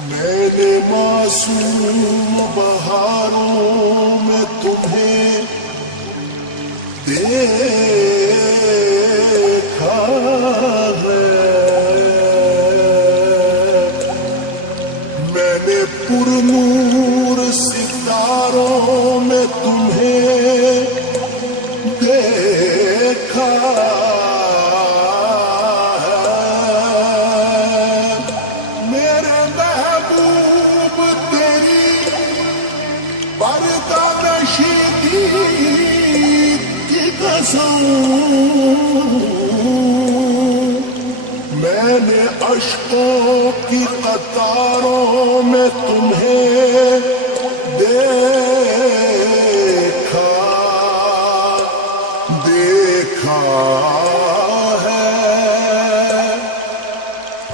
मैंने मासूम बहारों में तुम्हें देखा है। मैंने पुरनूर सितारों में तुम्हें देखा मैंने अश्कों की कतारों में तुम्हें देखा है।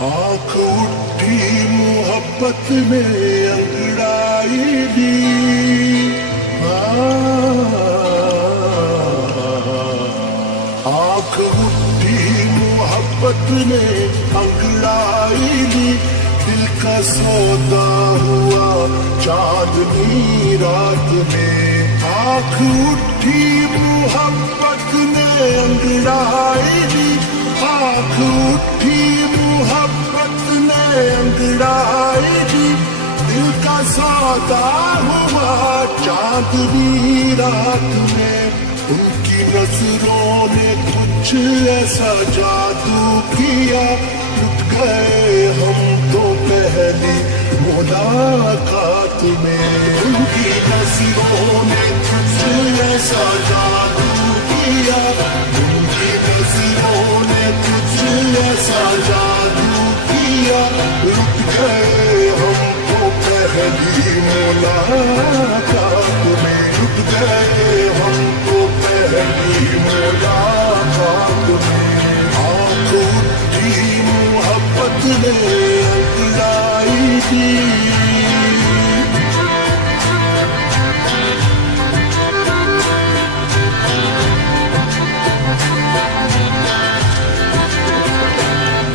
आँख उठी मोहब्बत में अंगड़ाई दी, आँख उठी मोहब्बत ने अंगड़ाई दी। दिल का सौदा हुआ चांदनी रात में। आँख उठी मोहब्बत ने अंगड़ाई दी, आँख उठी मोहब्बत ने अंगड़ाई दी। दिल का सौदा हुआ चांदनी रात में। उनकी नजरों ने कुछ ऐसा जादू किया, लुट गए हम तो पहली मुलाकात में। उनकी नजरों ने कुछ ऐसा जादू किया, उनकी नजरों ने कुछ ऐसा जादू किया, लुट गए हम तो पहली मुलाकात में। लुट गए हम तो पहली मुलाकात में। आँख उठी मोहब्बत ने अंगड़ाई दी,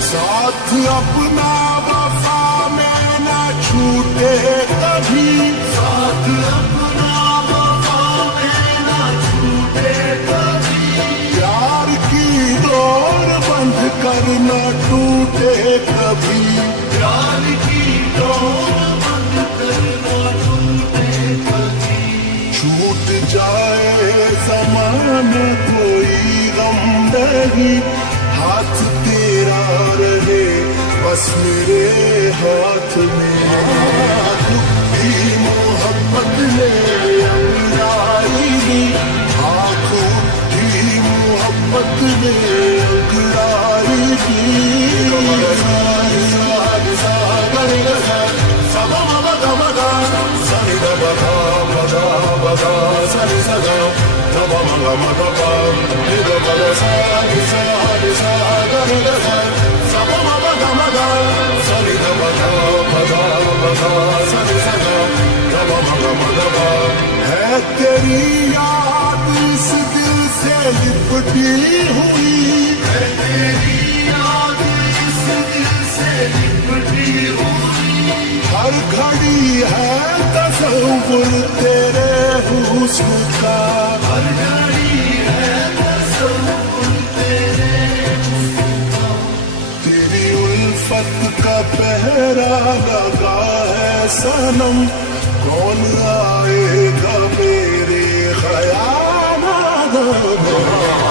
साथ अपना वफा में न छूटे कभी, साथ अपना वफा में न छूटे कभी। प्यार की डोर बंध कर न टूटे कभी, प्यार की डोर बंध कर न टूटे कभी। छूट जाए ज़माना कोई गम नहीं, हाथ तेरा रहे बस मेरे हाथ में। टूटी मोहब्बत ने अंगड़ाई दी, आँख उठी मोहब्बत ने अंगड़ाई दी। है तेरी याद इस दिल से लिपटी हुई, है तेरी याद इस दिल से लिपटी हुई। हर घड़ी है तसव्वुर तेरे हुस्न का, हर घड़ी है तसव्वुर तेरे हुस्न का। तेरी उल्फत का पहरा लगा है सनम, कौन आएगा मेरे ख़यालात में।